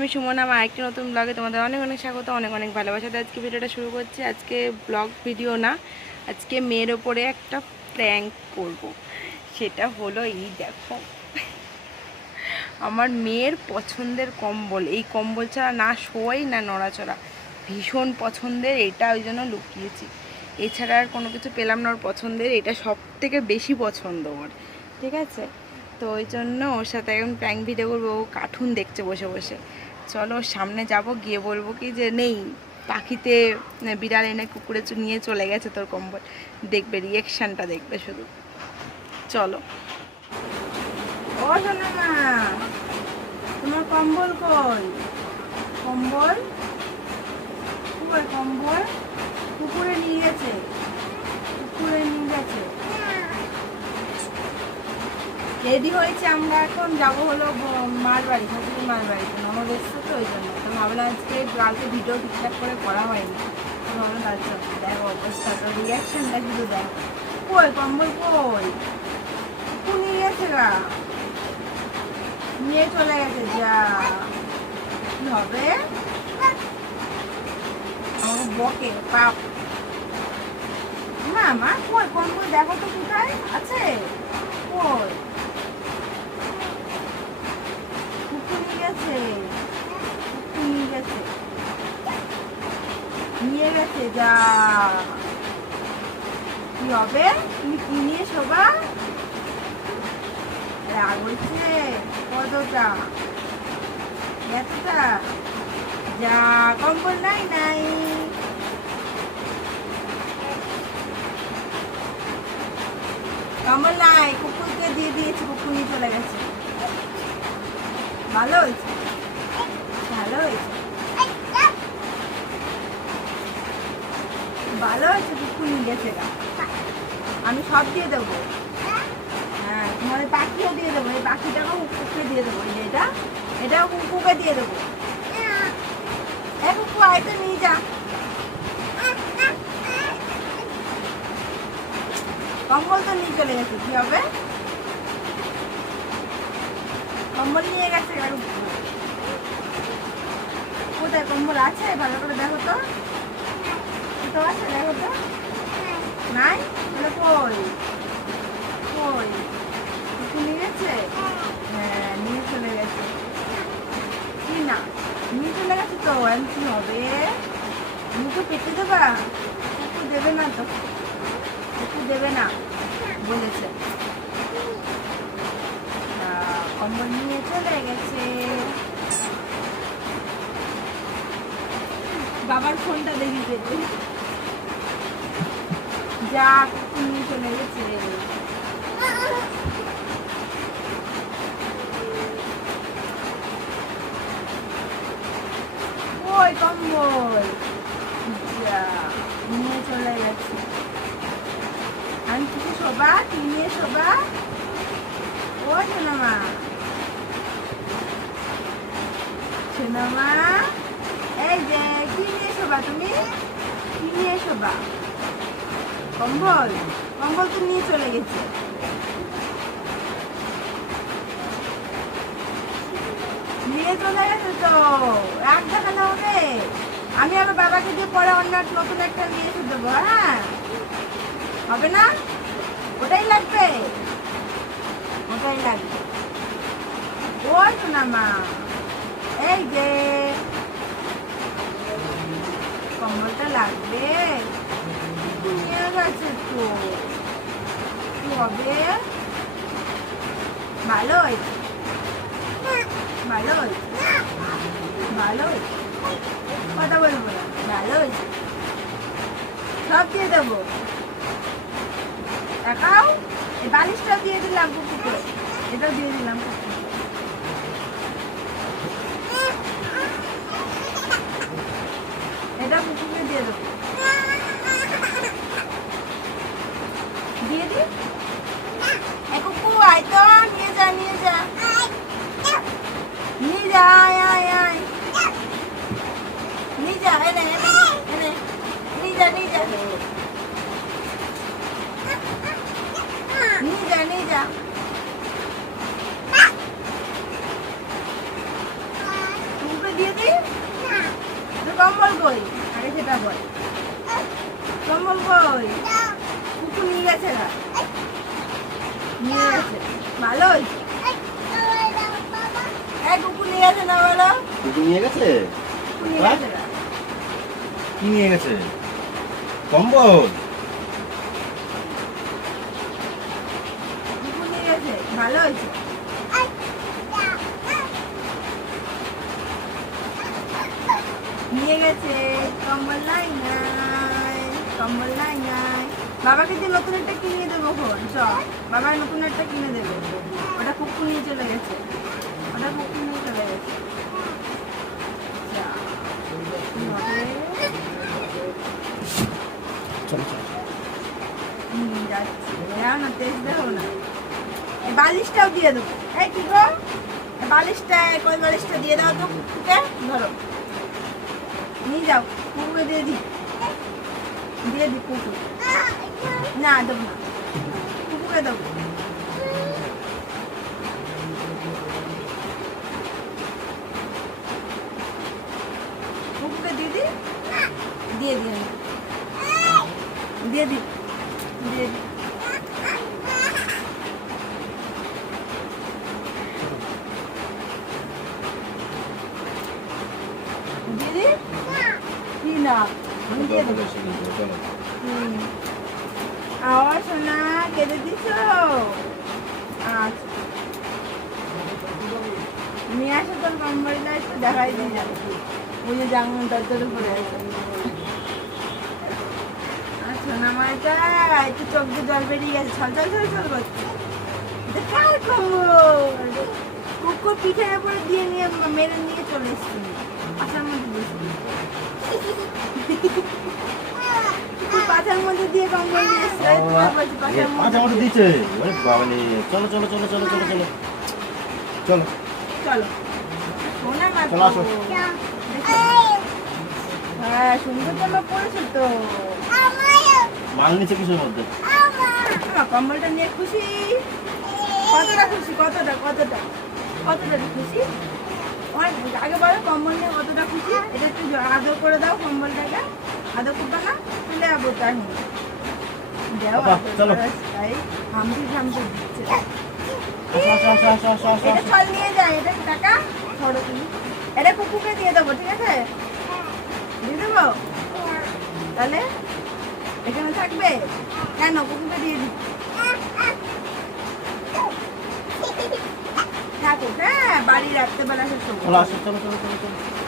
আমি সুমন, আমার আরেকটি নতুন ব্লগে তোমাদের অনেক অনেক স্বাগত, অনেক অনেক ভালোবাসা। দিয়ে আজকে ভিডিওটা শুরু করছি, আজকে ব্লগ ভিডিও না, আজকে মেয়ের ওপরে একটা প্র্যাঙ্ক করব। সেটা হলো এই দেখো, আমার মেয়ের পছন্দের কম্বল। এই কম্বল ছাড়া না শোয় না নড়াচড়া, ভীষণ পছন্দের, এটা ওই জন্য লুকিয়েছি। এছাড়া আর কোনো কিছু পেলাম না ওর পছন্দের, এটা সব থেকে বেশি পছন্দ ওর, ঠিক আছে? তো ওই জন্য ওর সাথে এখন প্র্যাঙ্ক ভিডিও করব, ও কার্টুন দেখছে বসে বসে। চলো সামনে যাব, গিয়ে বলব কি যে, নেই, পাখিতে বিড়াল এনে কুকুরে নিয়ে চলে গেছে তোর কম্বল। দেখবে রিয়েকশানটা দেখবে শুধু। চলো। ও তোমার কম্বল কই? কম্বল? কম্বল? কুকুরে নিয়ে গেছে। কুকুরে নিয়ে গেছে। রেডি হয়েছে আমরা এখন, যাব হলো মার বাড়ি শাশুড়ি মার বাড়িতে ননদ এসছে তো ওই জন্য। তো ভাবলাম আজকে কালকে ভিডিও ঠিকঠাক করে করা হয়নি। ভাবলাম কম্বল গেছে নিয়ে চলে গেছে, যা। হবে? বকে, পাপ। না কম্বল দেখো তো কোথায়? আছে? কই কুকুর নিয়ে গেছে। যা। কম্বল নাই নাই। নাই কুকুরকে দিয়ে দিয়েছি কুকুর নিয়ে চলে গেছে। ভালো হয়েছে? ভালো হয়েছে? ভালো হয়েছে কুকুর নিয়ে গেছে আমি সব দিয়ে দেবো। হ্যাঁ তোমার পাখিও দিয়ে দেবো। এই পাখিটাকেও কুকুরকে দিয়ে দেবো। এটা, এটাও কুকুরকে দিয়ে দেবো। এ কুকু নিয়ে যা। কম্বল তো নিয়ে চলে গেছে। কি হবে? কম্বল নিয়ে গেছে কোথায় কম্বল আছে? ভালো করে দেখো তো। কোথাও আছে, দেখো তো। নাই? তাহলে কই? কই? কুকুর নিয়ে গেছে হ্যাঁ নিয়ে চলে গেছে। কি না? নিয়ে চলে গেছে তো, এখন কি হবে? মুখে পেতে দেবা? কুকুর দেবে না তো। কুকুর দেবে না, বলেছে। কম্বল নিয়ে চলে গেছে। বাবার ফোনটা দেখি পেতে যা নিয়ে চলে গেছে। ওই কম্বল। যা, নিয়ে চলে গেছে। আমি কিছু কি নিয়ে শোভা ও তো নিয়ে চলে গেছে। নিয়ে চলে গেছে তো। হবে। আমি আমার বাবাকে দিয়ে পরে অন্য নতুন একটা নিয়ে এসে দেবো হ্যাঁ? হবে না? ওটাই লাগবে? ওটাই লাগবে। ওই তো না মা এই যে। কম্বলটা লাগবে? নিয়ে গেছে তো। হবে? ভালো হয়েছে ভালো ভালো কথা বলব না। ভালো সব দিয়ে দেবো। দেখাও। এই দিয়ে দিলাম কুকুরকে। এটাও দিয়ে দিলাম কুকুরকে এটা কুকুরকে দিয়ে দেবো দিয়ে দি কুকু আয় তো নিয়ে যা নিয়ে যা নিয়ে যা আয় আয় আয় নিয়ে যা এনে এনে নিয়ে যা নিয়ে যা নিয়ে যা নিয়ে সেটা বল। কম্বল কই? কুকুর নিয়ে গেছে না? নিয়ে গেছে। ভালো হয়েছে কুকুর নিয়ে গেছে না বলো? কুকুর নিয়ে গেছে? কি নিয়ে গেছে? কম্বল? কুকুর নিয়ে গেছে। ভালো হয়েছে নিয়ে গেছে। কম্বল নাই নাই কম্বল নাই নাই। বাবাকে যে নতুন একটা কিনে দেবো ফোন চ বাবা নতুন একটা কিনে দেবে। ওটা কুকুর নিয়ে চলে গেছে। ওটা কুকুর নিয়ে চলে গেছে। বালিশটাও দিয়ে দেবো। এই কি গো? বালিশটা কই বালিশটা দিয়ে দাও তো কুকুরকে ধরো। যাও। কুকুরকে দিয়ে দি। দিয়ে দি কুকুর না, দেবো না। কুকুরকে দেবো। কুকুরকে দিয়ে দি। দিয়ে দি। দিয়ে দি। দিয়ে দি দিদি কি না। আমি দিয়ে দেবো চলো হুম। আবার সোনা কেঁদে দিছ? আচ্ছা। নিয়ে আসো তোর কম্বলটা একটু দেখাই দিয়ে যাবে ওই যে উপরে আছে। সোনা মাটা একটু চোখ দিয়ে জল বেরিয়ে গেছে। ছল ছল ছল ছল করছে কম্বল কুকুর পিঠের উপরে দিয়ে নিয়ে মেরে নিয়ে চলে এসছি আসার মধ্যে বসে তুই পাছার মধ্যে দিয়ে কম্বল নিয়ে এসছে এই তো বলছি পাছার পাঁচ মধ্যে আমার দিচ্ছে ওরে বাবা রে চলো চলো চলো চলো চলো চলো। চলো। চলো। শোনা মা চলো আসো। হ্যাঁ সুন্দর তো। মাল নিচে কিসের মধ্যে? কম্বলটা নিয়ে খুশি। কতটা খুশি কতটা কতটা? কতটা খুশি? আমার আগে বলো কম্বল নিয়ে কতটা খুশি? এটা একটু আদর করে দাও কম্বলটাকে। আদর করবে না তুলে যাব তাই এটা কুকুকে দিয়ে দেবো ঠিক আছে? দিয়ে দেবো? হ্যাঁ। তাহলে এখানে থাকবে? কেন? কুকুরকে দিয়ে দিচ্ছি। থাকুক হ্যাঁ বাড়ি রাত্রেবেলা সব চলো চলো চলো চলো।